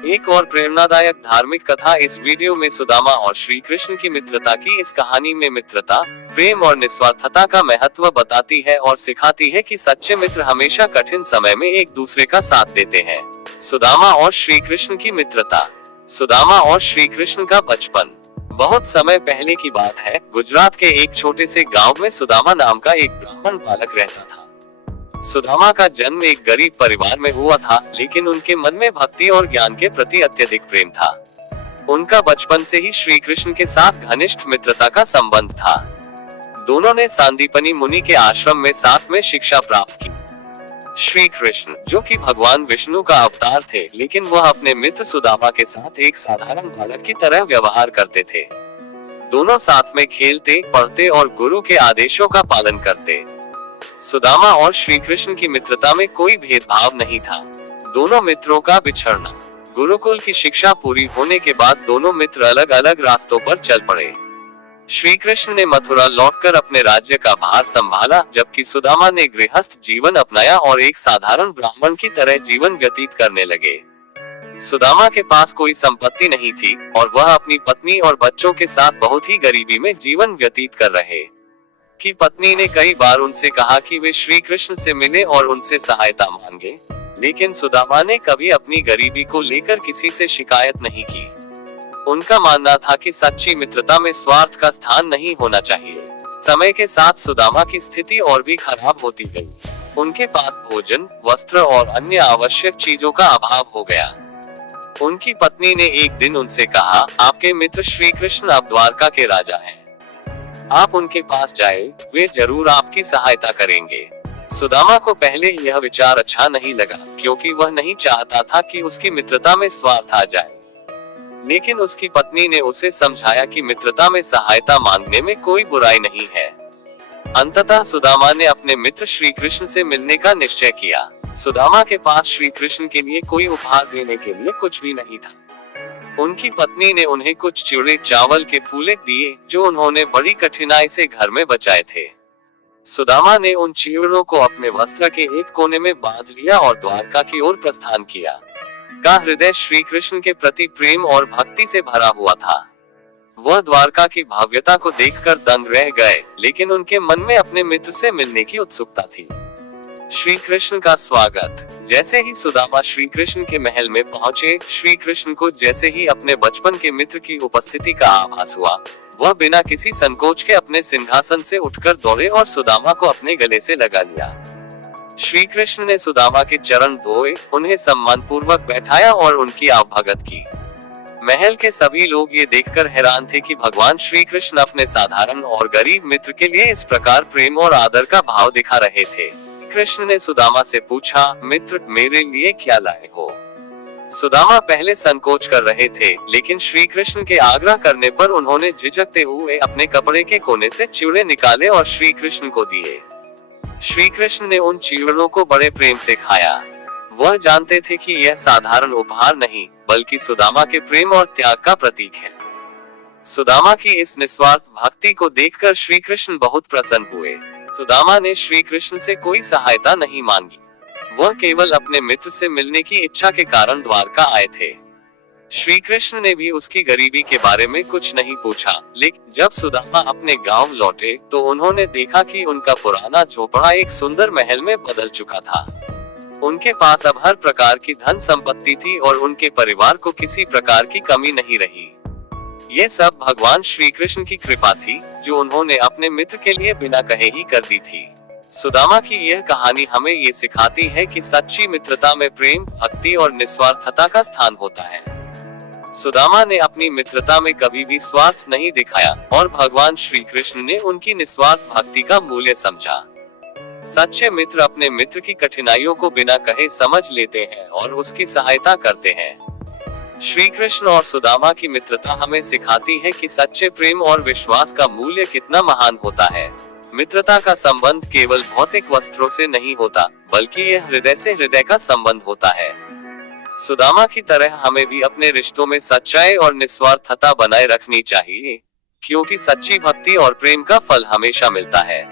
एक और प्रेरणादायक धार्मिक कथा इस वीडियो में सुदामा और श्री कृष्ण की मित्रता की इस कहानी में मित्रता, प्रेम और निस्वार्थता का महत्व बताती है और सिखाती है कि सच्चे मित्र हमेशा कठिन समय में एक दूसरे का साथ देते हैं। सुदामा और श्री कृष्ण की मित्रता। सुदामा और श्री कृष्ण का बचपन। बहुत समय पहले की बात है, गुजरात के एक छोटे से गांव में सुदामा नाम का एक ब्राह्मण बालक रहता था। सुदामा का जन्म एक गरीब परिवार में हुआ था, लेकिन उनके मन में भक्ति और ज्ञान के प्रति अत्यधिक प्रेम था। उनका बचपन से ही श्री कृष्ण के साथ घनिष्ठ मित्रता का संबंध था। दोनों ने सांदीपनी मुनि के आश्रम में साथ में शिक्षा प्राप्त की। श्री कृष्ण, जो कि भगवान विष्णु का अवतार थे, लेकिन वह अपने मित्र सुदामा के साथ एक साधारण बालक की तरह व्यवहार करते थे। दोनों साथ में खेलते, पढ़ते और गुरु के आदेशों का पालन करते। सुदामा और श्री कृष्ण की मित्रता में कोई भेदभाव नहीं था। दोनों मित्रों का बिछड़ना। गुरुकुल की शिक्षा पूरी होने के बाद दोनों मित्र अलग अलग रास्तों पर चल पड़े। श्री कृष्ण ने मथुरा लौटकर अपने राज्य का भार संभाला, जबकि सुदामा ने गृहस्थ जीवन अपनाया और एक साधारण ब्राह्मण की तरह जीवन व्यतीत करने लगे। सुदामा के पास कोई संपत्ति नहीं थी और वह अपनी पत्नी और बच्चों के साथ बहुत ही गरीबी में जीवन व्यतीत कर रहे। की पत्नी ने कई बार उनसे कहा कि वे श्री कृष्ण से मिले और उनसे सहायता मांगे, लेकिन सुदामा ने कभी अपनी गरीबी को लेकर किसी से शिकायत नहीं की। उनका मानना था कि सच्ची मित्रता में स्वार्थ का स्थान नहीं होना चाहिए। समय के साथ सुदामा की स्थिति और भी खराब होती गई। उनके पास भोजन, वस्त्र और अन्य आवश्यक चीजों का अभाव हो गया। उनकी पत्नी ने एक दिन उनसे कहा, आपके मित्र श्री कृष्ण अब द्वारका के राजा हैं। आप उनके पास जाए, वे जरूर आपकी सहायता करेंगे। सुदामा को पहले यह विचार अच्छा नहीं लगा, क्योंकि वह नहीं चाहता था कि उसकी मित्रता में स्वार्थ आ जाए। लेकिन उसकी पत्नी ने उसे समझाया कि मित्रता में सहायता मांगने में कोई बुराई नहीं है। अंततः सुदामा ने अपने मित्र श्री कृष्ण से मिलने का निश्चय किया। सुदामा के पास श्री कृष्ण के लिए कोई उपहार देने के लिए कुछ भी नहीं था। उनकी पत्नी ने उन्हें कुछ चिड़े चावल के फूले दिए, जो उन्होंने बड़ी कठिनाई से घर में बचाए थे। सुदामा ने उन चिड़ों को अपने वस्त्र के एक कोने में बांध लिया और द्वारका की ओर प्रस्थान किया। का हृदय श्री कृष्ण के प्रति प्रेम और भक्ति से भरा हुआ था। वह द्वारका की भव्यता को देखकर दंग रह गए, लेकिन उनके मन में अपने मित्र से मिलने की उत्सुकता थी। श्री कृष्ण का स्वागत। जैसे ही सुदामा श्री कृष्ण के महल में पहुंचे, श्री कृष्ण को जैसे ही अपने बचपन के मित्र की उपस्थिति का आभास हुआ, वह बिना किसी संकोच के अपने सिंहासन से उठकर दौड़े और सुदामा को अपने गले से लगा लिया। श्री कृष्ण ने सुदामा के चरण धोए, उन्हें सम्मान पूर्वक बैठाया और उनकी आवभगत की। महल के सभी लोग ये देखकर हैरान थे कि भगवान श्री कृष्ण अपने साधारण और गरीब मित्र के लिए इस प्रकार प्रेम और आदर का भाव दिखा रहे थे। कृष्ण ने सुदामा से पूछा, मित्र, मेरे लिए क्या लाए हो? सुदामा पहले संकोच कर रहे थे, लेकिन श्री कृष्ण के आग्रह करने पर उन्होंने झिझकते हुए अपने कपड़े के कोने से चिड़े निकाले और श्री कृष्ण को दिए। श्री कृष्ण ने उन चिड़ों को बड़े प्रेम से खाया। वह जानते थे कि यह साधारण उपहार नहीं, बल्कि सुदामा के प्रेम और त्याग का प्रतीक है। सुदामा की इस निस्वार्थ भक्ति को देखकर श्री कृष्ण बहुत प्रसन्न हुए। सुदामा ने श्री कृष्ण से कोई सहायता नहीं मांगी। वह केवल अपने मित्र से मिलने की इच्छा के कारण द्वारका आए थे। श्री कृष्ण ने भी उसकी गरीबी के बारे में कुछ नहीं पूछा, लेकिन जब सुदामा अपने गांव लौटे तो उन्होंने देखा कि उनका पुराना झोपड़ा एक सुंदर महल में बदल चुका था। उनके पास अब हर प्रकार की धन संपत्ति थी और उनके परिवार को किसी प्रकार की कमी नहीं रही। ये सब भगवान श्री कृष्ण की कृपा थी, जो उन्होंने अपने मित्र के लिए बिना कहे ही कर दी थी। सुदामा की यह कहानी हमें ये सिखाती है कि सच्ची मित्रता में प्रेम, भक्ति और निस्वार्थता का स्थान होता है। सुदामा ने अपनी मित्रता में कभी भी स्वार्थ नहीं दिखाया और भगवान श्री कृष्ण ने उनकी निस्वार्थ भक्ति का मूल्य समझा। सच्चे मित्र अपने मित्र की कठिनाइयों को बिना कहे समझ लेते हैं और उसकी सहायता करते हैं। श्री कृष्ण और सुदामा की मित्रता हमें सिखाती है कि सच्चे प्रेम और विश्वास का मूल्य कितना महान होता है। मित्रता का संबंध केवल भौतिक वस्त्रों से नहीं होता, बल्कि यह हृदय से हृदय का संबंध होता है। सुदामा की तरह हमें भी अपने रिश्तों में सच्चाई और निस्वार्थता बनाए रखनी चाहिए, क्योंकि सच्ची भक्ति और प्रेम का फल हमेशा मिलता है।